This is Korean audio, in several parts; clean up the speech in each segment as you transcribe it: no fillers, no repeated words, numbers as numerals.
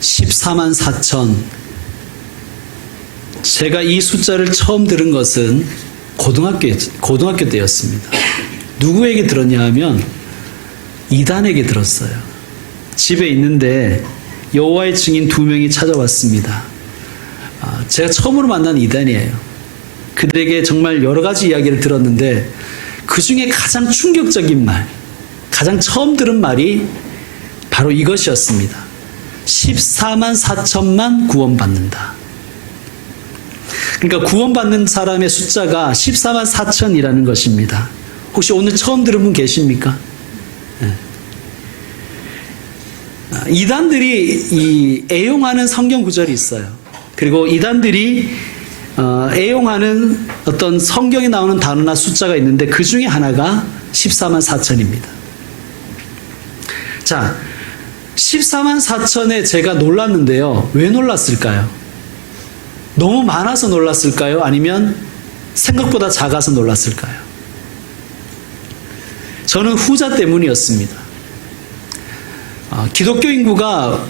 14만 4천. 제가 이 숫자를 처음 들은 것은 고등학교 때였습니다. 누구에게 들었냐 하면 이단에게 들었어요. 집에 있는데 여호와의 증인 2명이 찾아왔습니다. 제가 처음으로 만난 이단이에요. 그들에게 정말 여러 가지 이야기를 들었는데 그 중에 가장 충격적인 말, 가장 처음 들은 말이 바로 이것이었습니다. 14만 4천만 구원받는다. 그러니까 구원받는 사람의 숫자가 14만 4천이라는 것입니다. 혹시 오늘 처음 들은 분 계십니까? 네. 이단들이 애용하는 성경 구절이 있어요. 그리고 이단들이 애용하는 어떤 성경에 나오는 단어나 숫자가 있는데 그 중에 하나가 14만 4천입니다. 자, 14만 4천에 제가 놀랐는데요. 왜 놀랐을까요? 너무 많아서 놀랐을까요? 아니면 생각보다 작아서 놀랐을까요? 저는 후자 때문이었습니다. 기독교 인구가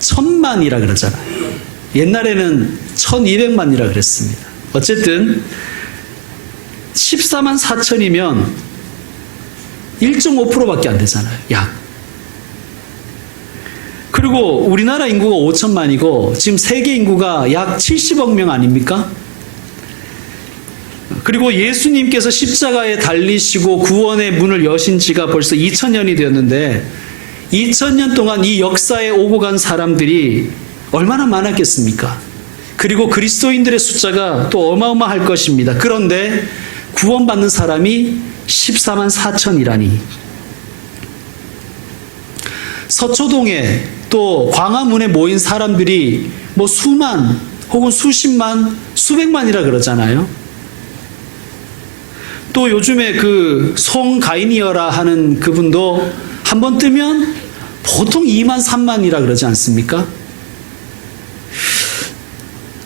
1000만이라 그러잖아요. 옛날에는 1200만이라 그랬습니다. 어쨌든 14만 4천이면 1.5%밖에 안 되잖아요. 약. 그리고 우리나라 인구가 5천만이고 지금 세계 인구가 약 70억 명 아닙니까? 그리고 예수님께서 십자가에 달리시고 구원의 문을 여신 지가 벌써 2000년이 되었는데 2000년 동안 이 역사에 오고 간 사람들이 얼마나 많았겠습니까? 그리고 그리스도인들의 숫자가 또 어마어마할 것입니다. 그런데 구원받는 사람이 14만 4천이라니. 서초동에 또 광화문에 모인 사람들이 뭐 수만 혹은 수십만, 수백만이라 그러잖아요. 또 요즘에 그 송가인이어라 하는 그분도 한번 뜨면 보통 2만 3만이라 그러지 않습니까?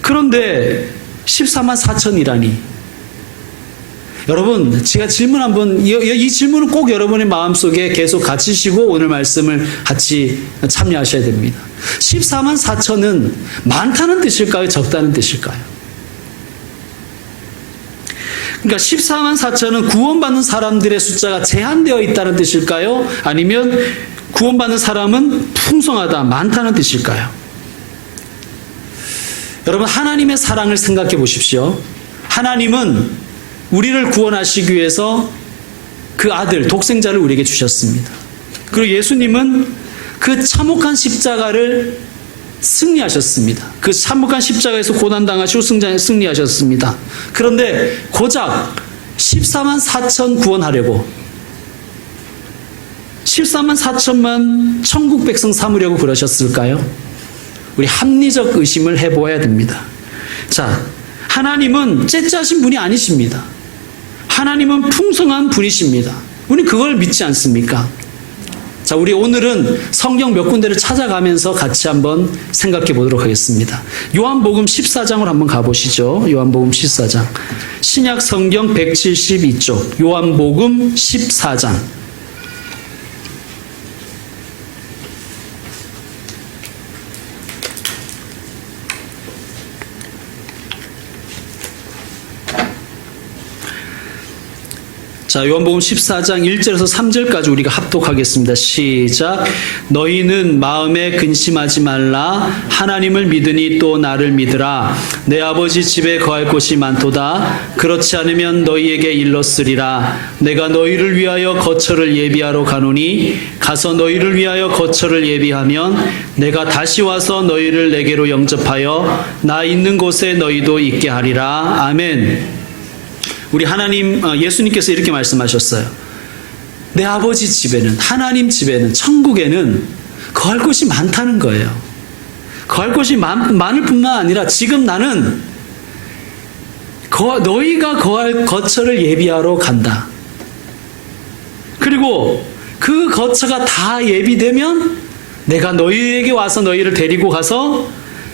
그런데 14만 4천이라니. 여러분, 제가 질문 한번, 이 질문은 꼭 여러분의 마음속에 계속 갇히시고 오늘 말씀을 같이 참여하셔야 됩니다. 14만 4천은 많다는 뜻일까요? 적다는 뜻일까요? 그러니까 14만 4천은 구원받는 사람들의 숫자가 제한되어 있다는 뜻일까요? 아니면 구원받는 사람은 풍성하다, 많다는 뜻일까요? 여러분, 하나님의 사랑을 생각해 보십시오. 하나님은 우리를 구원하시기 위해서 그 아들, 독생자를 우리에게 주셨습니다. 그리고 예수님은 그 참혹한 십자가를 승리하셨습니다. 그 참혹한 십자가에서 고난당하시고 승리하셨습니다. 그런데 고작 14만 4천 구원하려고 14만 4천만 천국 백성 삼으려고 그러셨을까요? 우리 합리적 의심을 해보아야 됩니다. 자, 하나님은 째짜신 분이 아니십니다. 하나님은 풍성한 분이십니다. 우리 그걸 믿지 않습니까? 자, 우리 오늘은 성경 몇 군데를 찾아가면서 같이 한번 생각해 보도록 하겠습니다. 요한복음 14장으로 한번 가보시죠. 요한복음 14장. 신약 성경 172쪽. 요한복음 14장. 자, 요한복음 14장 1절에서 3절까지 우리가 합독하겠습니다. 시작. 너희는 마음에 근심하지 말라. 하나님을 믿으니 또 나를 믿으라. 내 아버지 집에 거할 곳이 많도다. 그렇지 않으면 너희에게 일렀으리라. 내가 너희를 위하여 거처를 예비하러 가노니 가서 너희를 위하여 거처를 예비하면 내가 다시 와서 너희를 내게로 영접하여 나 있는 곳에 너희도 있게 하리라. 아멘. 우리 하나님, 예수님께서 이렇게 말씀하셨어요. 내 아버지 집에는, 하나님 집에는, 천국에는 거할 곳이 많다는 거예요. 거할 곳이 많을 뿐만 아니라 지금 나는 너희가 거할 거처를 예비하러 간다. 그리고 그 거처가 다 예비되면 내가 너희에게 와서 너희를 데리고 가서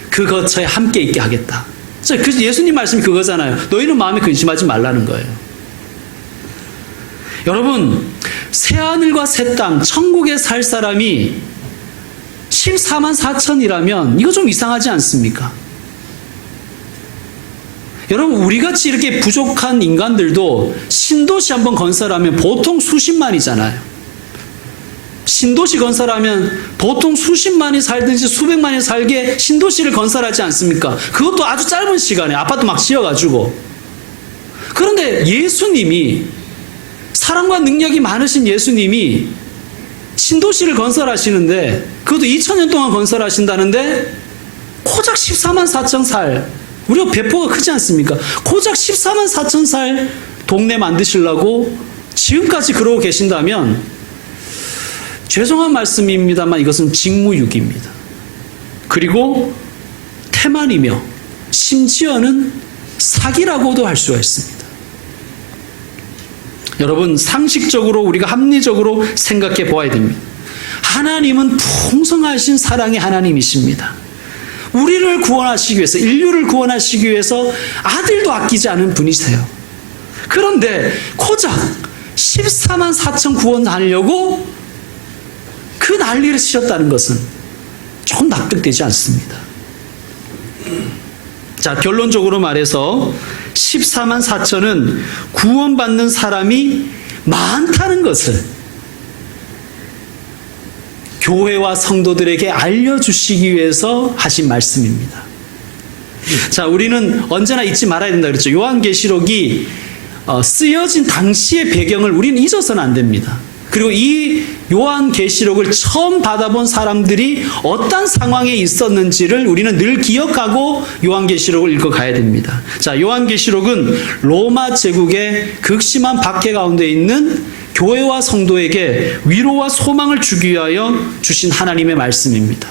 그 거처에 함께 있게 하겠다. 그래서 예수님 말씀이 그거잖아요. 너희는 마음에 근심하지 말라는 거예요. 여러분, 새하늘과 새 땅, 천국에 살 사람이 14만 4천이라면 이거 좀 이상하지 않습니까? 여러분, 우리같이 이렇게 부족한 인간들도 신도시 한번 건설하면 보통 수십만이잖아요. 신도시 건설하면 보통 수십만이 살든지 수백만이 살게 신도시를 건설하지 않습니까? 그것도 아주 짧은 시간에 아파트 막 지어가지고. 그런데 예수님이, 사랑과 능력이 많으신 예수님이 신도시를 건설하시는데, 그것도 2000년 동안 건설하신다는데 고작 14만 4천 살, 우리가 배포가 크지 않습니까? 고작 14만 4천 살 동네 만드시려고 지금까지 그러고 계신다면, 죄송한 말씀입니다만 이것은 직무유기입니다. 그리고 태만이며 심지어는 사기라고도 할 수가 있습니다. 여러분, 상식적으로 우리가 합리적으로 생각해 보아야 됩니다. 하나님은 풍성하신 사랑의 하나님이십니다. 우리를 구원하시기 위해서, 인류를 구원하시기 위해서 아들도 아끼지 않은 분이세요. 그런데 고작 14만 4천 구원하려고 그 난리를 치셨다는 것은 조금 납득되지 않습니다. 자, 결론적으로 말해서 14만 4천은 구원받는 사람이 많다는 것을 교회와 성도들에게 알려주시기 위해서 하신 말씀입니다. 자, 우리는 언제나 잊지 말아야 된다 그랬죠. 요한계시록이 쓰여진 당시의 배경을 우리는 잊어서는 안 됩니다. 그리고 이 요한계시록을 처음 받아본 사람들이 어떤 상황에 있었는지를 우리는 늘 기억하고 요한계시록을 읽어가야 됩니다. 자, 요한계시록은 로마 제국의 극심한 박해 가운데 있는 교회와 성도에게 위로와 소망을 주기 위하여 주신 하나님의 말씀입니다.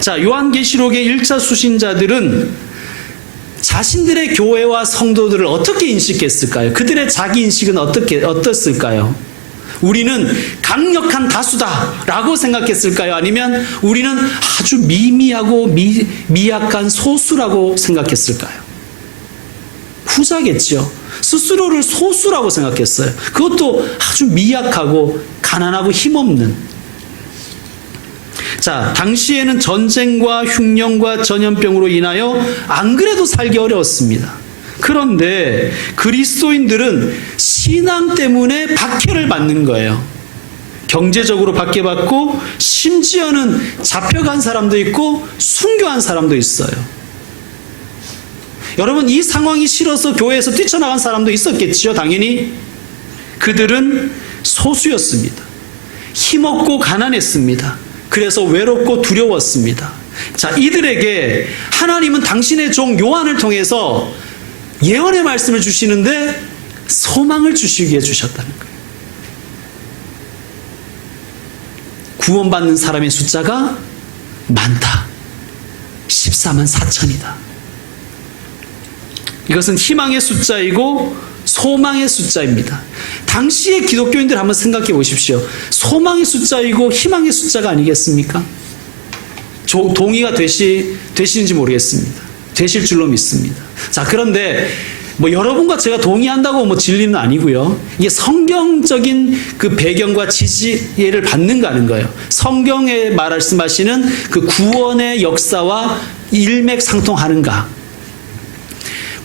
자, 요한계시록의 1차 수신자들은 자신들의 교회와 성도들을 어떻게 인식했을까요? 그들의 자기 인식은 어떻을까요? 우리는 강력한 다수다라고 생각했을까요? 아니면 우리는 아주 미미하고 미약한 소수라고 생각했을까요? 후자겠죠. 스스로를 소수라고 생각했어요. 그것도 아주 미약하고 가난하고 힘없는. 자, 당시에는 전쟁과 흉년과 전염병으로 인하여 안 그래도 살기 어려웠습니다. 그런데 그리스도인들은 신앙 때문에 박해를 받는 거예요. 경제적으로 박해받고 심지어는 잡혀간 사람도 있고 순교한 사람도 있어요. 여러분, 이 상황이 싫어서 교회에서 뛰쳐나간 사람도 있었겠지요, 당연히. 그들은 소수였습니다. 힘없고 가난했습니다. 그래서 외롭고 두려웠습니다. 자, 이들에게 하나님은 당신의 종 요한을 통해서 예언의 말씀을 주시는데 소망을 주시기 위해 주셨다는 거예요. 구원받는 사람의 숫자가 많다. 14만 4천이다. 이것은 희망의 숫자이고 소망의 숫자입니다. 당시의 기독교인들 한번 생각해 보십시오. 소망의 숫자이고 희망의 숫자가 아니겠습니까? 동의가 되시는지 모르겠습니다. 되실 줄로 믿습니다. 자, 그런데 여러분과 제가 동의한다고 진리는 아니고요. 이게 성경적인 그 배경과 지지를 받는가 하는 거예요. 성경에 말씀하시는 그 구원의 역사와 일맥상통하는가.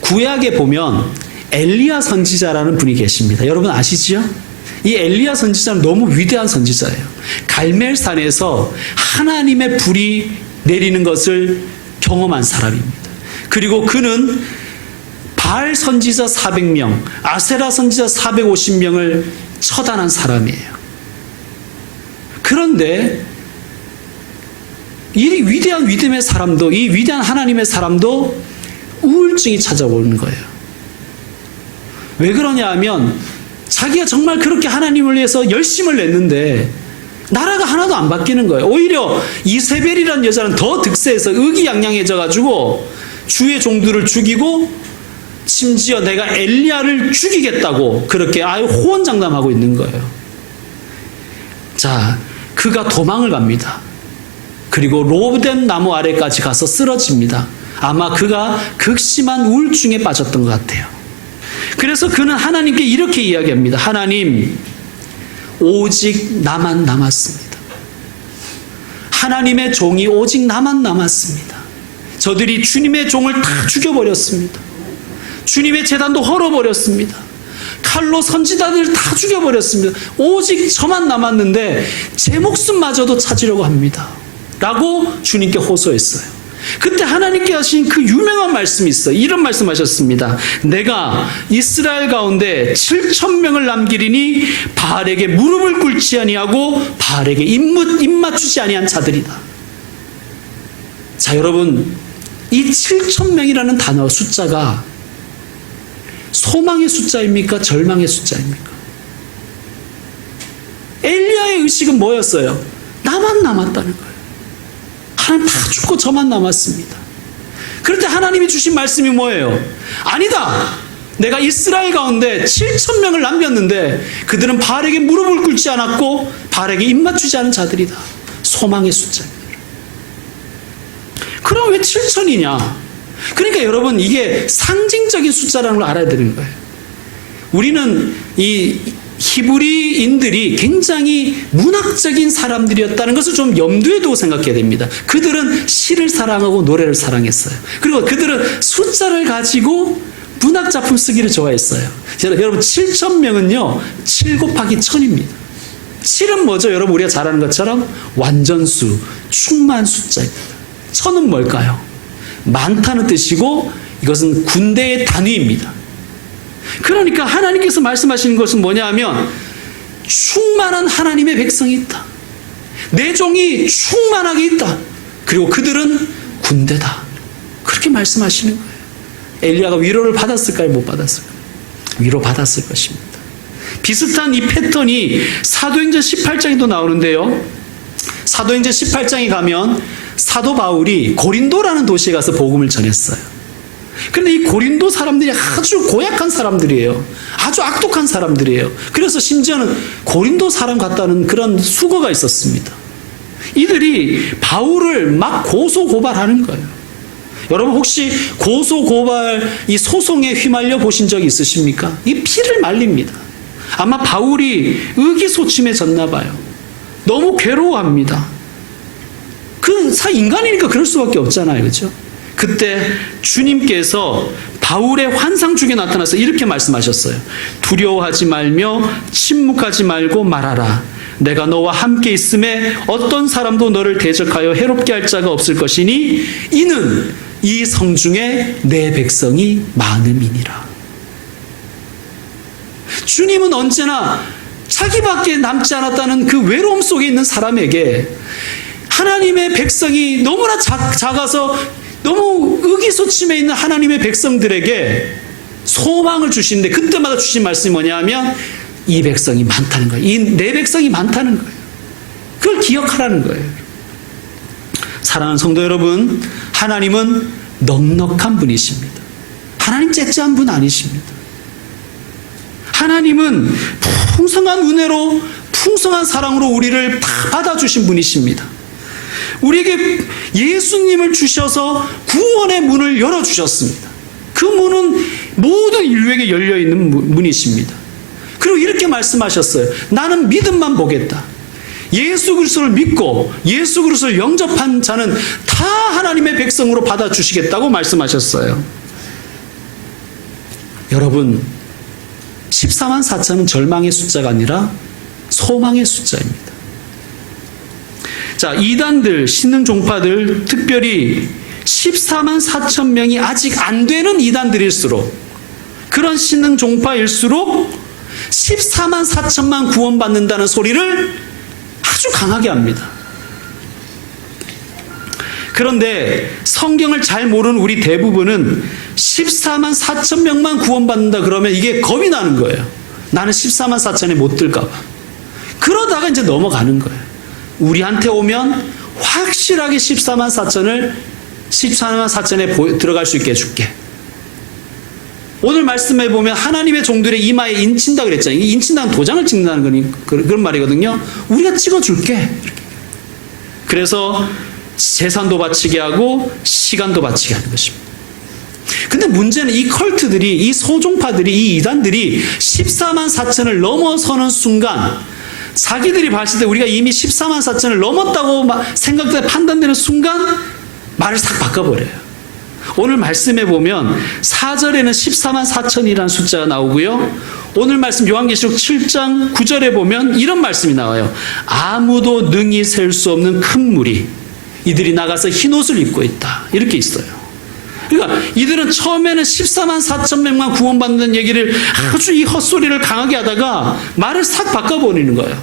구약에 보면 엘리야 선지자라는 분이 계십니다. 여러분 아시지요? 이 엘리야 선지자는 너무 위대한 선지자예요. 갈멜산에서 하나님의 불이 내리는 것을 경험한 사람입니다. 그리고 그는 바알 선지자 400명, 아세라 선지자 450명을 처단한 사람이에요. 그런데 이 위대한 믿음의 사람도, 이 위대한 하나님의 사람도 우울증이 찾아오는 거예요. 왜 그러냐 하면 자기가 정말 그렇게 하나님을 위해서 열심을 냈는데 나라가 하나도 안 바뀌는 거예요. 오히려 이세벨이라는 여자는 더 득세해서 의기양양해져가지고 주의 종들을 죽이고 심지어 내가 엘리야를 죽이겠다고 그렇게 호언장담하고 있는 거예요. 자, 그가 도망을 갑니다. 그리고 로뎀 나무 아래까지 가서 쓰러집니다. 아마 그가 극심한 우울증에 빠졌던 것 같아요. 그래서 그는 하나님께 이렇게 이야기합니다. 하나님, 오직 나만 남았습니다. 하나님의 종이 오직 나만 남았습니다. 저들이 주님의 종을 다 죽여버렸습니다. 주님의 제단도 헐어버렸습니다. 칼로 선지자들을 다 죽여버렸습니다. 오직 저만 남았는데 제 목숨마저도 찾으려고 합니다. 라고 주님께 호소했어요. 그때 하나님께 하신 그 유명한 말씀이 있어요. 이런 말씀하셨습니다. 내가 이스라엘 가운데 7,000명을 남기리니 바알에게 무릎을 꿇지 아니하고 바알에게 입 맞추지 아니한 자들이다. 자, 여러분, 이 7,000명이라는 단어 숫자가 소망의 숫자입니까? 절망의 숫자입니까? 엘리야의 의식은 뭐였어요? 나만 남았다는 거예요. 하나님 다 죽고 저만 남았습니다. 그럴 때 하나님이 주신 말씀이 뭐예요? 아니다. 내가 이스라엘 가운데 7,000명을 남겼는데 그들은 바알에게 무릎을 꿇지 않았고 바알에게 입 맞추지 않은 자들이다. 소망의 숫자입니다. 그럼 왜 7,000이냐? 그러니까 여러분, 이게 상징적인 숫자라는 걸 알아야 되는 거예요. 우리는 이 히브리인들이 굉장히 문학적인 사람들이었다는 것을 좀 염두에 두고 생각해야 됩니다. 그들은 시를 사랑하고 노래를 사랑했어요. 그리고 그들은 숫자를 가지고 문학작품 쓰기를 좋아했어요. 여러분, 7,000명은요 7 곱하기 1000입니다. 7은 뭐죠? 여러분, 우리가 잘 아는 것처럼 완전수, 충만 숫자입니다. 1000은 뭘까요? 많다는 뜻이고 이것은 군대의 단위입니다. 그러니까 하나님께서 말씀하시는 것은 뭐냐 하면 충만한 하나님의 백성이 있다. 내 종이 충만하게 있다. 그리고 그들은 군대다. 그렇게 말씀하시는 거예요. 엘리야가 위로를 받았을까요? 못 받았을까요? 위로 받았을 것입니다. 비슷한 이 패턴이 사도행전 18장에도 나오는데요. 사도행전 18장에 가면 사도 바울이 고린도라는 도시에 가서 복음을 전했어요. 근데 이 고린도 사람들이 아주 고약한 사람들이에요. 아주 악독한 사람들이에요. 그래서 심지어는 고린도 사람 같다는 그런 수거가 있었습니다. 이들이 바울을 막 고소고발하는 거예요. 여러분, 혹시 고소고발 이 소송에 휘말려 보신 적이 있으십니까? 이 피를 말립니다. 아마 바울이 의기소침해졌나 봐요. 너무 괴로워합니다. 인간이니까 그럴 수밖에 없잖아요. 그렇죠? 그때 주님께서 바울의 환상 중에 나타나서 이렇게 말씀하셨어요. 두려워하지 말며 침묵하지 말고 말하라. 내가 너와 함께 있음에 어떤 사람도 너를 대적하여 해롭게 할 자가 없을 것이니 이는 이 성중에 내 백성이 많음이니라. 주님은 언제나 자기밖에 남지 않았다는 그 외로움 속에 있는 사람에게 하나님의 백성이 너무나 작아서 너무 의기소침해 있는 하나님의 백성들에게 소망을 주시는데 그때마다 주신 말씀이 뭐냐 하면 이 백성이 많다는 거예요. 이 내 백성이 많다는 거예요. 그걸 기억하라는 거예요. 사랑하는 성도 여러분, 하나님은 넉넉한 분이십니다. 하나님 째째한 분 아니십니다. 하나님은 풍성한 은혜로 풍성한 사랑으로 우리를 다 받아주신 분이십니다. 우리에게 예수님을 주셔서 구원의 문을 열어주셨습니다. 그 문은 모든 인류에게 열려있는 문이십니다. 그리고 이렇게 말씀하셨어요. 나는 믿음만 보겠다. 예수 그리스도를 믿고 예수 그리스도를 영접한 자는 다 하나님의 백성으로 받아주시겠다고 말씀하셨어요. 여러분, 14만 4천은 절망의 숫자가 아니라 소망의 숫자입니다. 자, 이단들, 신흥 종파들, 특별히 14만 4천 명이 아직 안 되는 이단들일수록, 그런 신흥 종파일수록 14만 4천만 구원받는다는 소리를 아주 강하게 합니다. 그런데 성경을 잘 모르는 우리 대부분은 14만 4천 명만 구원받는다 그러면 이게 겁이 나는 거예요. 나는 14만 4천에 못 들까 봐. 그러다가 이제 넘어가는 거예요. 우리한테 오면 확실하게 14만 4천에 들어갈 수 있게 해줄게. 오늘 말씀해 보면 하나님의 종들의 이마에 인친다 그랬잖아요. 인친다는 도장을 찍는다는 거니 그런 말이거든요. 우리가 찍어줄게. 그래서 재산도 바치게 하고 시간도 바치게 하는 것입니다. 근데 문제는 이 컬트들이, 이 소종파들이, 이 이단들이 14만 4천을 넘어서는 순간 자기들이 봤을 때 우리가 이미 14만 4천을 넘었다고 생각돼 판단되는 순간 말을 싹 바꿔버려요. 오늘 말씀해 보면 4절에는 14만 4천이라는 숫자가 나오고요. 오늘 말씀 요한계시록 7장 9절에 보면 이런 말씀이 나와요. 아무도 능히 셀 수 없는 큰 무리, 이들이 나가서 흰옷을 입고 있다. 이렇게 있어요. 그러니까 이들은 처음에는 14만 4천 명만 구원받는 얘기를 아주 이 헛소리를 강하게 하다가 말을 싹 바꿔버리는 거예요.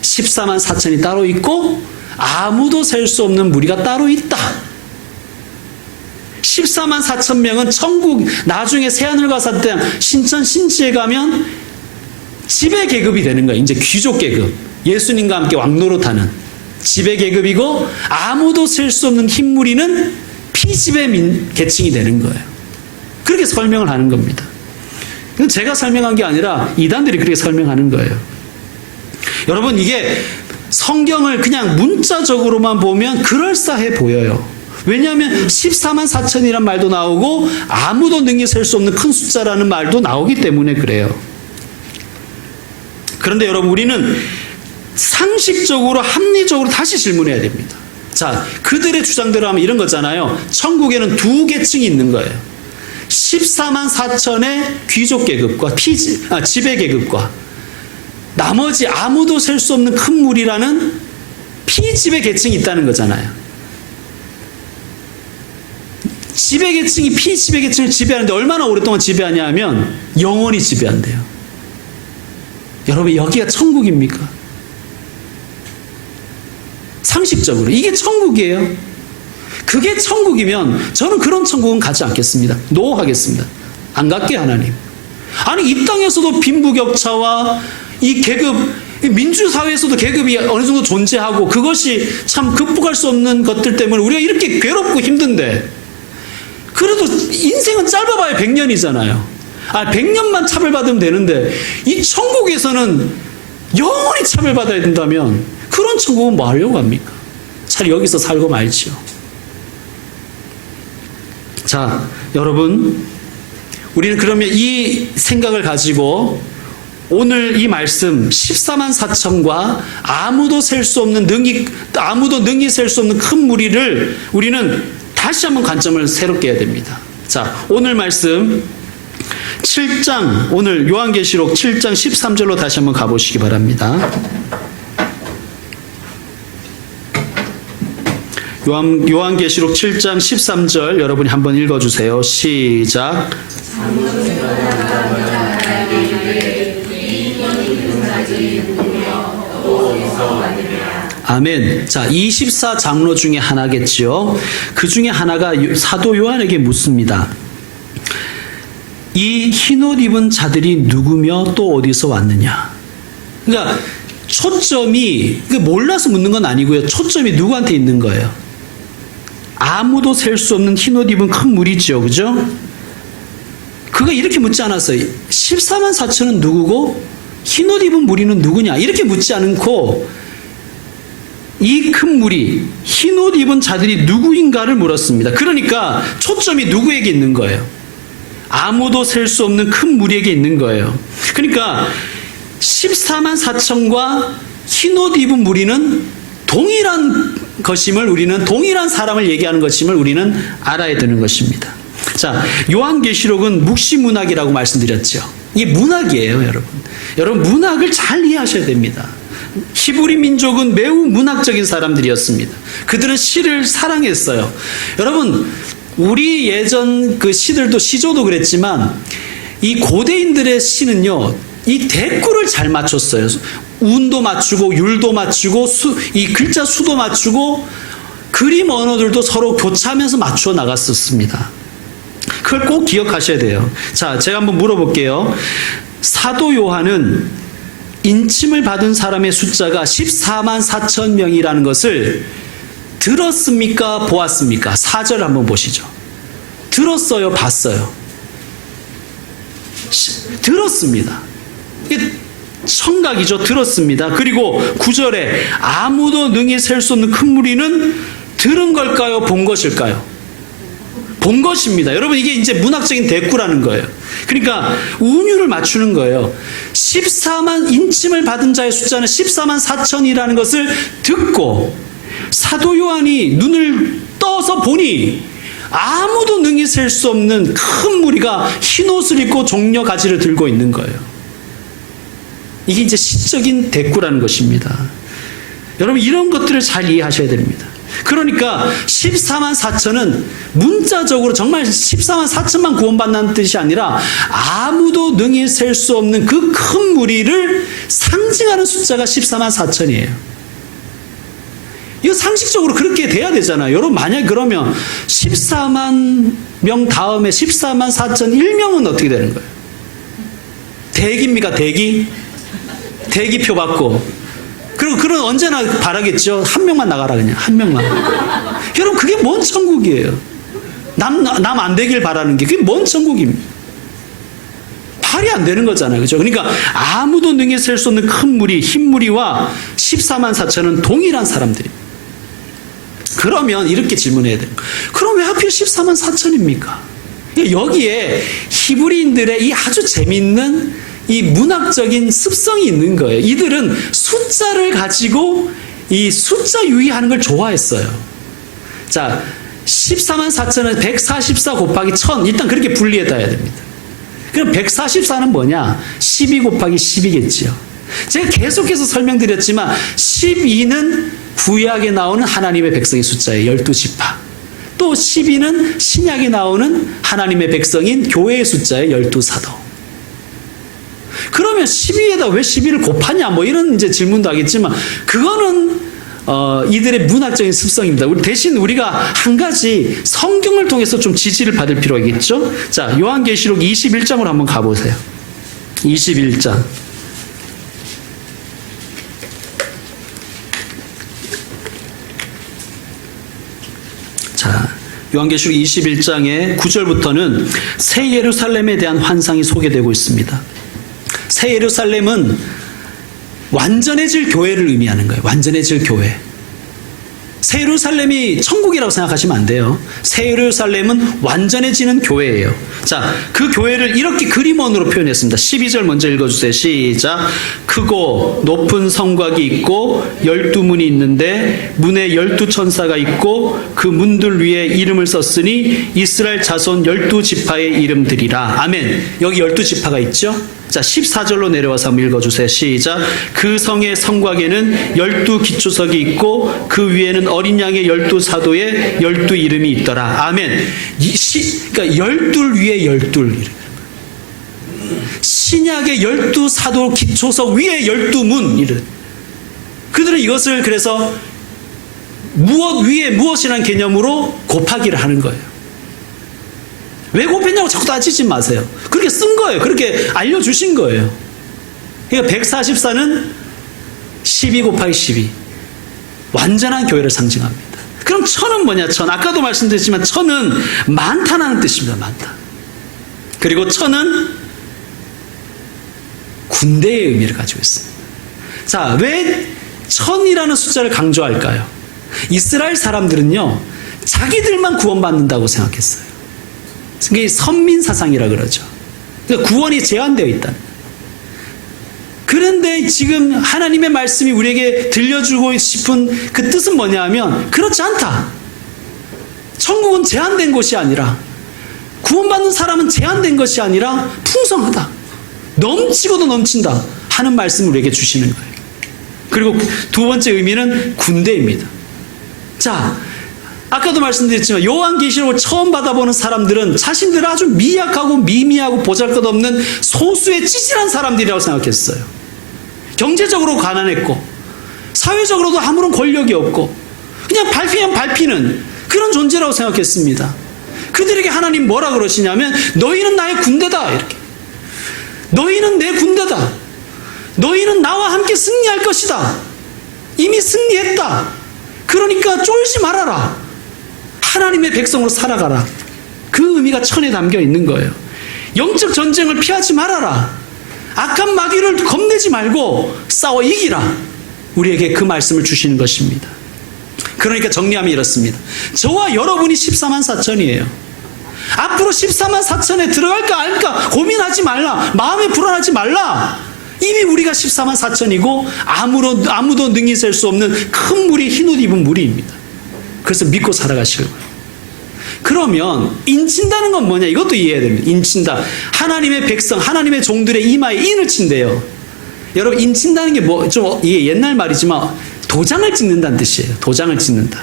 14만 4천이 따로 있고 아무도 셀 수 없는 무리가 따로 있다. 14만 4천 명은 천국 나중에 새하늘 가사 때 신천 신지에 가면 지배 계급이 되는 거예요. 이제 귀족 계급. 예수님과 함께 왕노릇하는 지배 계급이고 아무도 셀 수 없는 흰 무리는 피지배 계층이 되는 거예요. 그렇게 설명을 하는 겁니다. 제가 설명한 게 아니라 이단들이 그렇게 설명하는 거예요. 여러분 이게 성경을 그냥 문자적으로만 보면 그럴싸해 보여요. 왜냐하면 14만 4천이란 말도 나오고 아무도 능히 셀 수 없는 큰 숫자라는 말도 나오기 때문에 그래요. 그런데 여러분 우리는 상식적으로 합리적으로 다시 질문해야 됩니다. 자, 그들의 주장대로 하면 이런 거잖아요. 천국에는 두 계층이 있는 거예요. 14만 4천의 귀족 계급과 지배 계급과 나머지 아무도 셀 수 없는 큰 무리라는 피지배 계층이 있다는 거잖아요. 지배 계층이 피지배 계층을 지배하는데 얼마나 오랫동안 지배하냐 하면 영원히 지배한대요. 여러분 여기가 천국입니까? 상식적으로 이게 천국이에요. 그게 천국이면 저는 그런 천국은 가지 않겠습니다. 노하겠습니다. 안 갈게 하나님. 아니 이 땅에서도 빈부격차와 이 계급, 민주사회에서도 계급이 어느 정도 존재하고 그것이 참 극복할 수 없는 것들 때문에 우리가 이렇게 괴롭고 힘든데 그래도 인생은 짧아봐야 100년이잖아요. 100년만 차별받으면 되는데 이 천국에서는 영원히 차별받아야 된다면 그런 천국은 뭐 하려고 합니까? 차라리 여기서 살고 말지요. 자, 여러분 우리는 그러면 이 생각을 가지고 오늘 이 말씀 14만 4천과 아무도 능히 셀 수 없는 큰 무리를 우리는 다시 한번 관점을 새롭게 해야 됩니다. 자, 오늘 말씀 7장, 오늘 요한계시록 7장 13절로 다시 한번 가보시기 바랍니다. 요한계시록 7장 13절 여러분이 한번 읽어주세요. 시작. 아멘. 자, 24장로 중에 하나겠지요. 그 중에 하나가 사도 요한에게 묻습니다. 이 흰옷 입은 자들이 누구며 또 어디서 왔느냐? 그러니까 초점이 몰라서 묻는 건 아니고요. 초점이 누구한테 있는 거예요. 아무도 셀 수 없는 흰옷 입은 큰 무리죠. 그죠? 그가 이렇게 묻지 않았어요. 14만 4천은 누구고 흰옷 입은 무리는 누구냐? 이렇게 묻지 않고 이 큰 무리, 흰옷 입은 자들이 누구인가를 물었습니다. 그러니까 초점이 누구에게 있는 거예요? 아무도 셀 수 없는 큰 무리에게 있는 거예요. 그러니까 14만 4천과 흰옷 입은 무리는 동일한 것임을 우리는 동일한 사람을 얘기하는 것임을 우리는 알아야 되는 것입니다. 자, 요한계시록은 묵시문학이라고 말씀드렸죠. 이게 문학이에요, 여러분. 여러분 문학을 잘 이해하셔야 됩니다. 히브리 민족은 매우 문학적인 사람들이었습니다. 그들은 시를 사랑했어요. 여러분 우리 예전 그 시들도 시조도 그랬지만 이 고대인들의 시는요 이 대꾸를 잘 맞췄어요. 운도 맞추고 율도 맞추고 이 글자 수도 맞추고 그림 언어들도 서로 교차하면서 맞추어 나갔었습니다. 그걸 꼭 기억하셔야 돼요. 자, 제가 한번 물어볼게요. 사도 요한은 인침을 받은 사람의 숫자가 14만 4천 명이라는 것을 들었습니까? 보았습니까? 4절 한번 보시죠. 들었어요? 봤어요? 들었습니다. 이게 청각이죠. 들었습니다. 그리고 9절에 아무도 능히 셀 수 없는 큰 무리는 들은 걸까요? 본 것일까요? 본 것입니다. 여러분, 이게 이제 문학적인 대꾸라는 거예요. 그러니까 운율을 맞추는 거예요. 14만 인침을 받은 자의 숫자는 14만 4천이라는 것을 듣고 사도 요한이 눈을 떠서 보니 아무도 능히 셀 수 없는 큰 무리가 흰옷을 입고 종려 가지를 들고 있는 거예요. 이게 이제 시적인 대꾸라는 것입니다. 여러분, 이런 것들을 잘 이해하셔야 됩니다. 그러니까 14만 4천은 문자적으로 정말 14만 4천만 구원받는 뜻이 아니라 아무도 능히 셀 수 없는 그 큰 무리를 상징하는 숫자가 14만 4천이에요. 이거 상식적으로 그렇게 돼야 되잖아요. 여러분, 만약 그러면 14만 명 다음에 14만 4천 1명은 어떻게 되는 거예요? 대기입니까? 대기? 대기표 받고. 그리고 그런 언제나 바라겠죠. 한 명만 나가라, 그냥. 한 명만. 여러분, 그게 뭔 천국이에요? 남 안 되길 바라는 게 그게 뭔 천국입니까? 말이 안 되는 거잖아요. 그죠? 그러니까 아무도 능히 셀 수 없는 큰 무리, 흰 무리와 14만 4천은 동일한 사람들입니다. 그러면 이렇게 질문해야 돼요. 그럼 왜 하필 14만 4천입니까? 여기에 히브리인들의 이 아주 재밌는 이 문학적인 습성이 있는 거예요. 이들은 숫자를 가지고 이 숫자 유희하는 걸 좋아했어요. 자, 14만 4천은 144 곱하기 1000, 일단 그렇게 분리해 둬야 됩니다. 그럼 144는 뭐냐? 12 곱하기 10이겠지요. 제가 계속해서 설명드렸지만 12는 구약에 나오는 하나님의 백성의 숫자예요. 12지파. 또 12는 신약에 나오는 하나님의 백성인 교회의 숫자예요. 12사도. 그러면 12에다 왜 12를 곱하냐? 뭐 이런 이제 질문도 하겠지만 그거는 이들의 문학적인 습성입니다. 대신 우리가 한 가지 성경을 통해서 좀 지지를 받을 필요가 있겠죠? 자, 요한계시록 21장으로 한번 가보세요. 21장. 자, 요한계시록 21장의 9절부터는 새 예루살렘에 대한 환상이 소개되고 있습니다. 새 예루살렘은 완전해질 교회를 의미하는 거예요. 완전해질 교회. 새 예루살렘이 천국이라고 생각하시면 안 돼요. 새 예루살렘은 완전해지는 교회예요. 자, 그 교회를 이렇게 그림원으로 표현했습니다. 12절 먼저 읽어주세요. 시작. 크고 높은 성곽이 있고 12문이 있는데 문에 12천사가 있고 그 문들 위에 이름을 썼으니 이스라엘 자손 12지파의 이름들이라. 아멘. 여기 12지파가 있죠? 자, 14절로 내려와서 한번 읽어주세요. 시작. 그 성의 성곽에는 12기초석이 있고 그 위에는 어린 양의 12사도의 12 이름이 있더라. 아멘. 그러니까 12 위에 12 이름. 신약의 12사도 기초석 위에 12문 이름. 그들은 이것을 그래서 무엇 위에 무엇이라는 개념으로 곱하기를 하는 거예요. 왜 곱했냐고 자꾸 따지지 마세요. 그렇게 쓴 거예요. 그렇게 알려주신 거예요. 그러니까 144는 12 곱하기 12. 완전한 교회를 상징합니다. 그럼 1000은 뭐냐? 1000. 아까도 말씀드렸지만 1000은 많다는 뜻입니다. 많다. 그리고 1000은 군대의 의미를 가지고 있습니다. 자, 왜 1000이라는 숫자를 강조할까요? 이스라엘 사람들은요, 자기들만 구원받는다고 생각했어요. 그게 선민사상이라 그러죠. 그러니까 구원이 제한되어 있다. 그런데 지금 하나님의 말씀이 우리에게 들려주고 싶은 그 뜻은 뭐냐 하면 그렇지 않다. 천국은 제한된 곳이 아니라, 구원받는 사람은 제한된 것이 아니라 풍성하다. 넘치고도 넘친다 하는 말씀을 우리에게 주시는 거예요. 그리고 두 번째 의미는 군대입니다. 자, 아까도 말씀드렸지만 요한계시록을 처음 받아보는 사람들은 자신들을 아주 미약하고 미미하고 보잘것없는 소수의 찌질한 사람들이라고 생각했어요. 경제적으로 가난했고 사회적으로도 아무런 권력이 없고 그냥 밟히면 밟히는 그런 존재라고 생각했습니다. 그들에게 하나님 뭐라 그러시냐면 너희는 나의 군대다. 이렇게. 너희는 내 군대다. 너희는 나와 함께 승리할 것이다. 이미 승리했다. 그러니까 쫄지 말아라. 하나님의 백성으로 살아가라. 그 의미가 1000에 담겨 있는 거예요. 영적 전쟁을 피하지 말아라. 악한 마귀를 겁내지 말고 싸워 이기라. 우리에게 그 말씀을 주시는 것입니다. 그러니까 정리하면 이렇습니다. 저와 여러분이 14만 4천이에요. 앞으로 14만 4천에 들어갈까 아닐까 고민하지 말라. 마음에 불안하지 말라. 이미 우리가 14만 4천이고 아무도 능히 셀 수 없는 큰 물이 흰옷 입은 물입니다. 그래서 믿고 살아가시길 바랍니다. 그러면 인친다는 건 뭐냐? 이것도 이해해야 됩니다. 인친다. 하나님의 백성, 하나님의 종들의 이마에 인을 친대요. 여러분, 인친다는 게 뭐, 이게 옛날 말이지만 도장을 찍는다는 뜻이에요. 도장을 찍는다.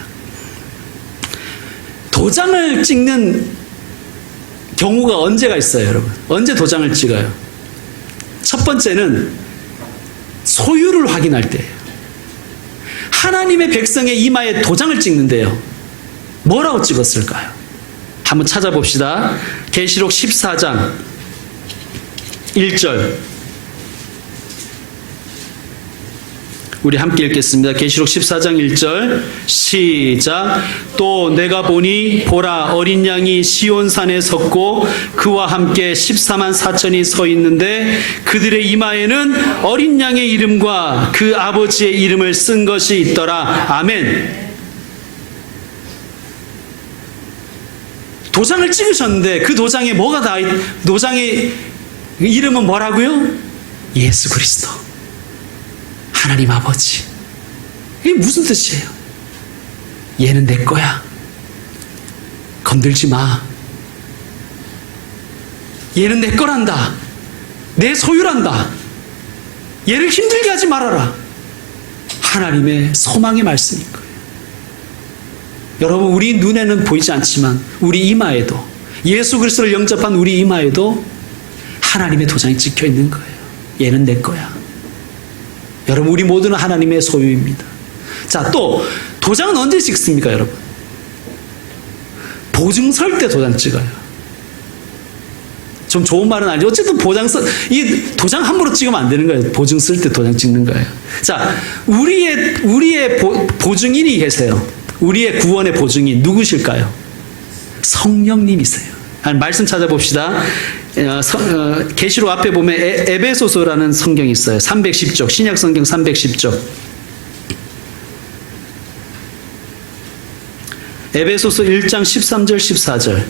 도장을 찍는 경우가 언제가 있어요, 여러분? 언제 도장을 찍어요? 첫 번째는 소유를 확인할 때예요. 하나님의 백성의 이마에 도장을 찍는데요. 뭐라고 찍었을까요? 한번 찾아봅시다. 계시록 14장 1절. 우리 함께 읽겠습니다. 계시록 14장 1절 시작. 또 내가 보니 보라 어린 양이 시온산에 섰고 그와 함께 14만 4천이 서 있는데 그들의 이마에는 어린 양의 이름과 그 아버지의 이름을 쓴 것이 있더라. 아멘. 도장을 찍으셨는데 그 도장에 뭐가 도장의 이름은 뭐라고요? 예수 그리스도. 하나님 아버지. 이게 무슨 뜻이에요? 얘는 내 거야. 건들지 마. 얘는 내 거란다. 내 소유란다. 얘를 힘들게 하지 말아라. 하나님의 소망의 말씀인 거예요. 여러분, 우리 눈에는 보이지 않지만 우리 이마에도, 예수 그리스도를 영접한 우리 이마에도 하나님의 도장이 찍혀 있는 거예요. 얘는 내 거야. 여러분, 우리 모두는 하나님의 소유입니다. 자, 또 도장은 언제 찍습니까, 여러분? 보증 설 때 도장 찍어요. 좀 좋은 말은 아니죠. 어쨌든 이 도장 함부로 찍으면 안 되는 거예요. 보증 쓸 때 도장 찍는 거예요. 자, 우리의 보증인이 계세요. 우리의 구원의 보증인 누구실까요? 성령님이세요. 말씀 찾아봅시다. 계시록 앞에 보면 에베소서라는 성경이 있어요. 310쪽, 신약 성경 310쪽. 에베소서 1장 13절 14절.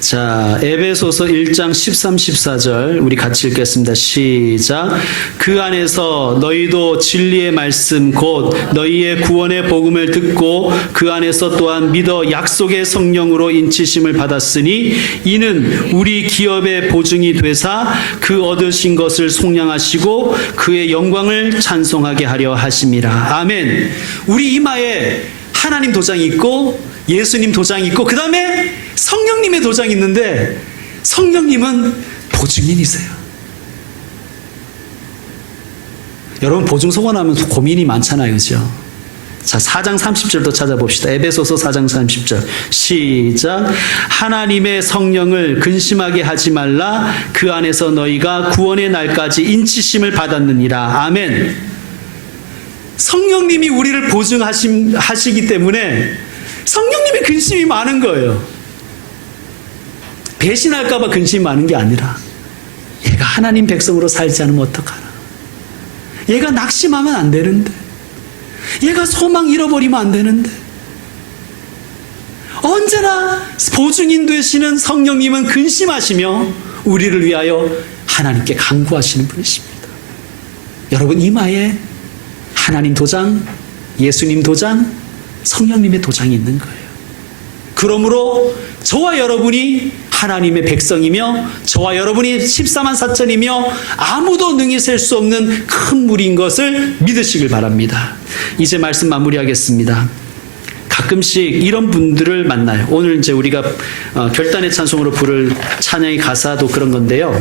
자, 에베소서 1장 13, 14절 우리 같이 읽겠습니다. 시작. 그 안에서 너희도 진리의 말씀 곧 너희의 구원의 복음을 듣고 그 안에서 또한 믿어 약속의 성령으로 인치심을 받았으니 이는 우리 기업의 보증이 되사 그 얻으신 것을 속량하시고 그의 영광을 찬송하게 하려 하심이라. 아멘. 우리 이마에 하나님 도장이 있고 예수님 도장이 있고 그 다음에 성령님의 도장이 있는데 성령님은 보증인이세요. 여러분, 보증 소원하면 고민이 많잖아요. 그죠? 자, 4장 30절도 찾아봅시다. 에베소서 4장 30절 시작. 하나님의 성령을 근심하게 하지 말라. 그 안에서 너희가 구원의 날까지 인치심을 받았느니라. 아멘. 성령님이 우리를 보증하시기 때문에 성령님의 근심이 많은 거예요. 배신할까봐 근심이 많은 게 아니라 얘가 하나님 백성으로 살지 않으면 어떡하나. 얘가 낙심하면 안 되는데. 얘가 소망 잃어버리면 안 되는데. 언제나 보증인 되시는 성령님은 근심하시며 우리를 위하여 하나님께 간구하시는 분이십니다. 여러분, 이마에 하나님 도장, 예수님 도장, 성령님의 도장이 있는 거예요. 그러므로 저와 여러분이 하나님의 백성이며 저와 여러분이 14만 4천이며 아무도 능히 셀 수 없는 큰 물인 것을 믿으시길 바랍니다. 이제 말씀 마무리하겠습니다. 가끔씩 이런 분들을 만나요. 오늘 이제 우리가 결단의 찬송으로 부를 찬양의 가사도 그런 건데요.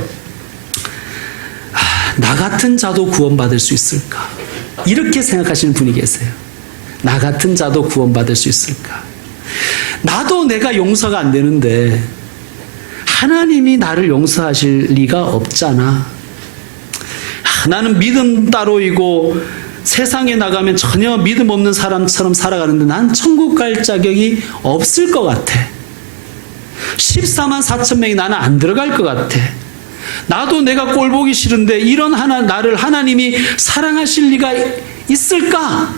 나 같은 자도 구원받을 수 있을까? 이렇게 생각하시는 분이 계세요. 나 같은 자도 구원받을 수 있을까? 나도 내가 용서가 안 되는데 하나님이 나를 용서하실 리가 없잖아. 나는 믿음 따로이고 세상에 나가면 전혀 믿음 없는 사람처럼 살아가는데 난 천국 갈 자격이 없을 것 같아. 14만 4천 명이 나는 안 들어갈 것 같아. 나도 내가 꼴 보기 싫은데 이런 나를 하나님이 사랑하실 리가 있을까?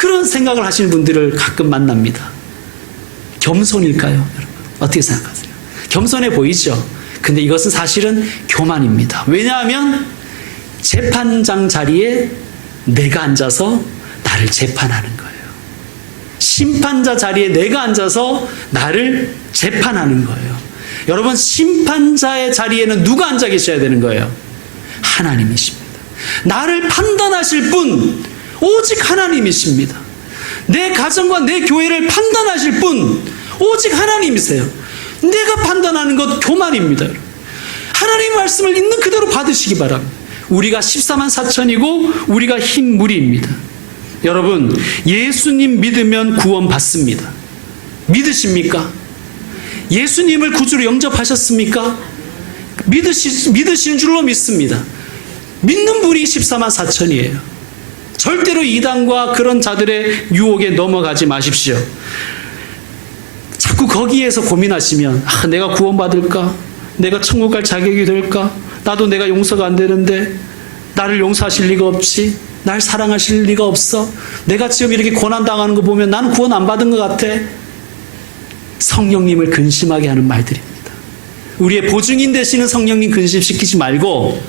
그런 생각을 하시는 분들을 가끔 만납니다. 겸손일까요, 여러분? 어떻게 생각하세요? 겸손해 보이죠? 근데 이것은 사실은 교만입니다. 왜냐하면 재판장 자리에 내가 앉아서 나를 재판하는 거예요. 심판자 자리에 내가 앉아서 나를 재판하는 거예요. 여러분, 심판자의 자리에는 누가 앉아 계셔야 되는 거예요? 하나님이십니다. 나를 판단하실 분 오직 하나님이십니다. 내 가정과 내 교회를 판단하실 분 오직 하나님이세요. 내가 판단하는 것 교만입니다. 하나님의 말씀을 있는 그대로 받으시기 바랍니다. 우리가 14만 4천이고 우리가 흰 무리입니다. 여러분, 예수님 믿으면 구원 받습니다. 믿으십니까? 예수님을 구주로 영접하셨습니까? 믿으신 줄로 믿습니다. 믿는 분이 14만 4천이에요. 절대로 이단과 그런 자들의 유혹에 넘어가지 마십시오. 자꾸 거기에서 고민하시면 내가 구원받을까? 내가 천국 갈 자격이 될까? 나도 내가 용서가 안 되는데 나를 용서하실 리가 없지? 날 사랑하실 리가 없어? 내가 지금 이렇게 고난당하는 거 보면 나는 구원 안 받은 것 같아. 성령님을 근심하게 하는 말들입니다. 우리의 보증인 되시는 성령님 근심시키지 말고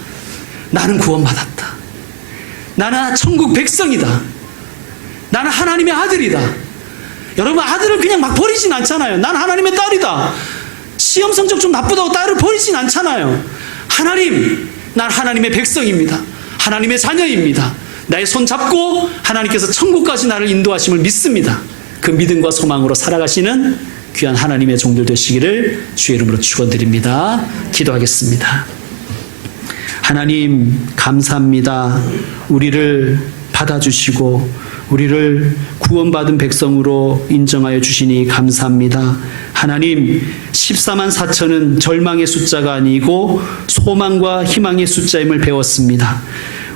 나는 구원받았다. 나는 천국 백성이다. 나는 하나님의 아들이다. 여러분, 아들을 그냥 막 버리진 않잖아요. 나는 하나님의 딸이다. 시험 성적 좀 나쁘다고 딸을 버리진 않잖아요. 하나님, 난 하나님의 백성입니다. 하나님의 자녀입니다. 나의 손 잡고 하나님께서 천국까지 나를 인도하심을 믿습니다. 그 믿음과 소망으로 살아가시는 귀한 하나님의 종들 되시기를 주의 이름으로 축원드립니다. 기도하겠습니다. 하나님, 감사합니다. 우리를 받아주시고 우리를 구원받은 백성으로 인정하여 주시니 감사합니다. 하나님, 14만 4천은 절망의 숫자가 아니고 소망과 희망의 숫자임을 배웠습니다.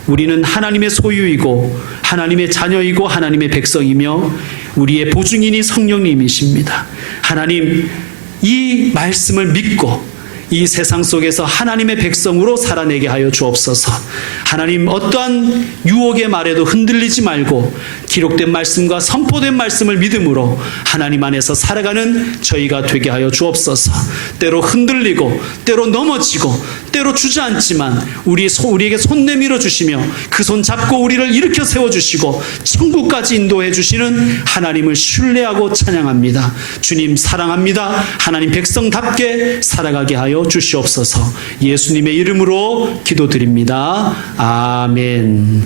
우리는 하나님의 소유이고 하나님의 자녀이고 하나님의 백성이며 우리의 보증인이 성령님이십니다. 하나님, 이 말씀을 믿고 이 세상 속에서 하나님의 백성으로 살아내게 하여 주옵소서. 하나님, 어떠한 유혹의 말에도 흔들리지 말고 기록된 말씀과 선포된 말씀을 믿음으로 하나님 안에서 살아가는 저희가 되게 하여 주옵소서. 때로 흔들리고 때로 넘어지고 때로 주저앉지만 우리에게 손 내밀어 주시며 그 손 잡고 우리를 일으켜 세워주시고 천국까지 인도해 주시는 하나님을 신뢰하고 찬양합니다. 주님 사랑합니다. 하나님 백성답게 살아가게 하여 주시옵소서. 예수님의 이름으로 기도드립니다. 아멘.